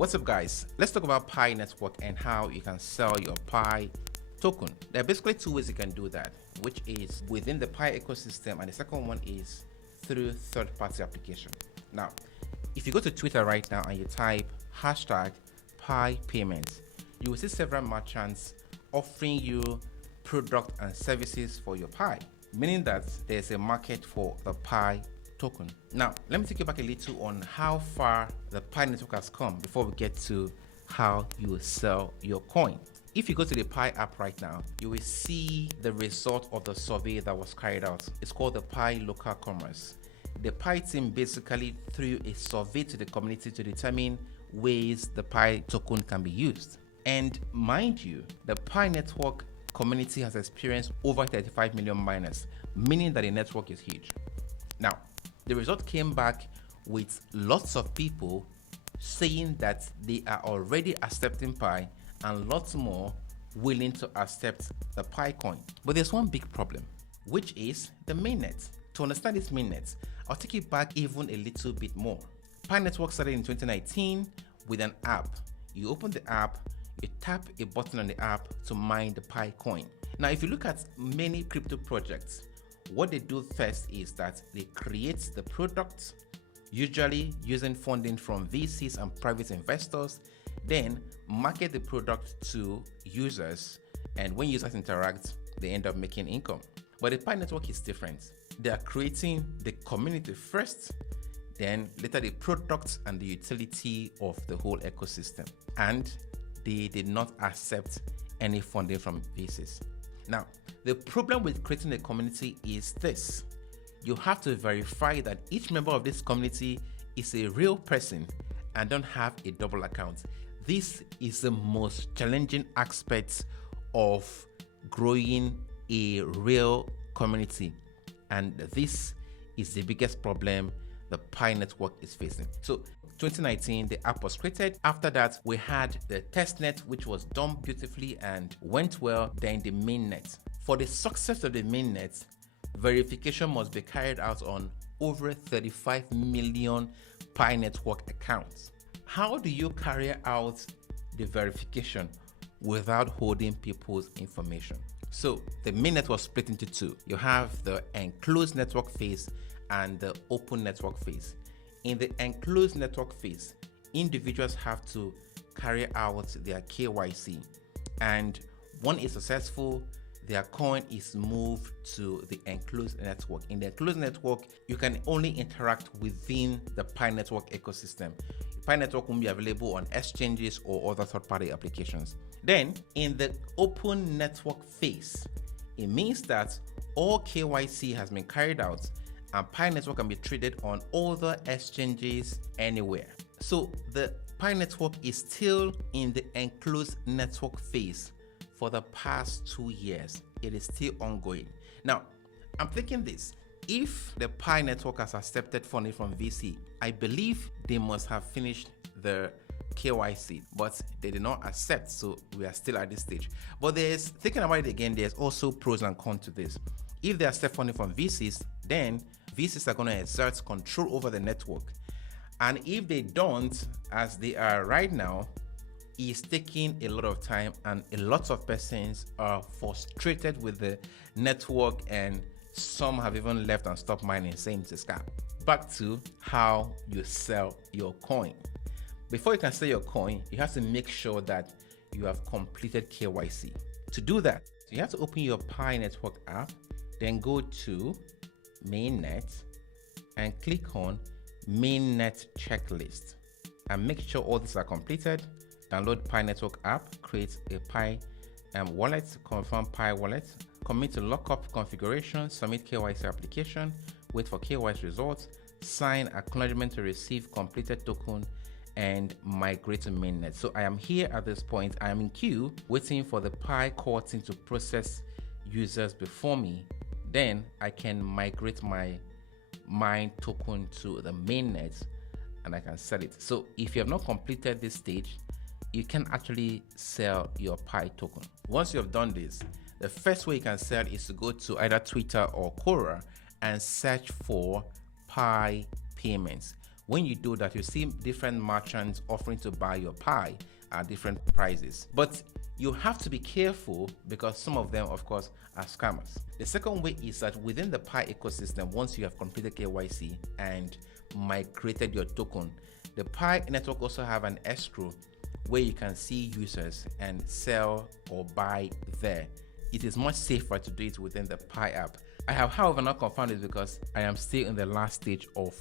What's up guys, let's talk about Pi network and how you can sell your Pi token. There are basically two ways you can do that, which is within the Pi ecosystem, and the second one is through third-party application. Now, if you go to Twitter right now and you type hashtag Pi payments, you will see several merchants offering you product and services for your Pi, meaning that there's a market for the Pi token. Now, let me take you back a little on how far the Pi network has come before we get to how you sell your coin. If you go to the Pi app right now, you will see the result of the survey that was carried out. It's called the Pi Local Commerce. The Pi team basically threw a survey to the community to determine ways the Pi token can be used. And mind you, the Pi network community has experienced over 35 million miners, meaning that the network is huge. Now, the result came back with lots of people saying that they are already accepting Pi and lots more willing to accept the Pi coin. But there's one big problem, which is the mainnet. To understand this mainnet, I'll take it back even a little bit more. Pi network started in 2019 with an app. You open the app, you tap a button on the app to mine the Pi coin. Now, if you look at many crypto projects, what they do first is that they create the product, usually using funding from VCs and private investors, then market the product to users, and when users interact, they end up making income. But the Pi network is different. They are creating the community first, then later the product and the utility of the whole ecosystem. And they did not accept any funding from VCs. Now, the problem with creating a community is this. You have to verify that each member of this community is a real person and don't have a double account. This is the most challenging aspect of growing a real community. And this is the biggest problem the Pi network is facing. So 2019, the app was created. After that, we had the testnet, which was done beautifully and went well, then the mainnet. For the success of the mainnet, verification must be carried out on over 35 million Pi network accounts. How do you carry out the verification without holding people's information? So the mainnet was split into two. You have the enclosed network phase and the open network phase. In the enclosed network phase, individuals have to carry out their KYC, and one is successful, their coin is moved to the enclosed network. In the enclosed network, you can only interact within the Pi network ecosystem. The Pi network won't be available on exchanges or other third-party applications. Then, in the open network phase, it means that all KYC has been carried out and Pi network can be traded on other exchanges anywhere. So the Pi network is still in the enclosed network phase for the past 2 years. It is still ongoing. Now, I'm thinking this. If the Pi network has accepted funding from VC, I believe they must have finished the KYC, but they did not accept, so we are still at this stage. But thinking about it again, there's also pros and cons to this. If they accept funding from VCs, then VCs are going to exert control over the network. And if they don't, as they are right now, it's taking a lot of time and a lot of persons are frustrated with the network, and some have even left and stopped mining, saying it's a scam. Back to how you sell your coin. Before you can sell your coin, you have to make sure that you have completed KYC. To do that, you have to open your Pi network app, then go to mainnet and click on mainnet checklist and make sure all these are completed. Download Pi network app, create a Pi wallet, confirm Pi wallet, commit to lockup configuration, submit KYC application, wait for KYC results, sign acknowledgement to receive completed token, and migrate to mainnet. So I am here at this point. I am in queue waiting for the Pi core team to process users before me. Then I can migrate my mine token to the mainnet and I can sell it. So if you have not completed this stage, you can actually sell your Pi token. Once you have done this, the first way you can sell is to go to either Twitter or Quora and search for Pi payments. When you do that, you see different merchants offering to buy your Pi at different prices. But you have to be careful because some of them, of course, are scammers. The second way is that within the Pi ecosystem, once you have completed KYC and migrated your token, the Pi network also have an escrow where you can see users and sell or buy there. It is much safer to do it within the Pi app. I have, however, not confirmed it because I am still in the last stage of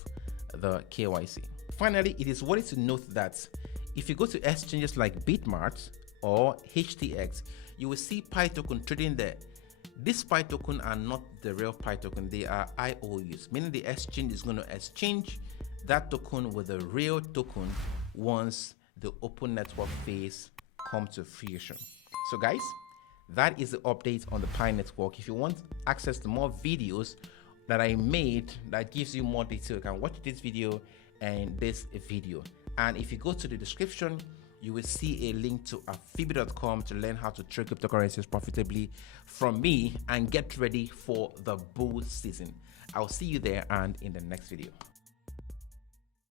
the KYC. Finally, it is worthy to note that if you go to exchanges like Bitmart or HTX, you will see Pi token trading there. These Pi token are not the real Pi token, they are IOUs, meaning the exchange is going to exchange that token with a real token once the open network phase comes to fruition. So guys, that is the update on the Pi network. If you want access to more videos that I made that gives you more detail, you can watch this video and this video. And if you go to the description, you will see a link to AFIBIE.com to learn how to trade cryptocurrencies profitably from me and get ready for the bull season. I'll see you there and in the next video.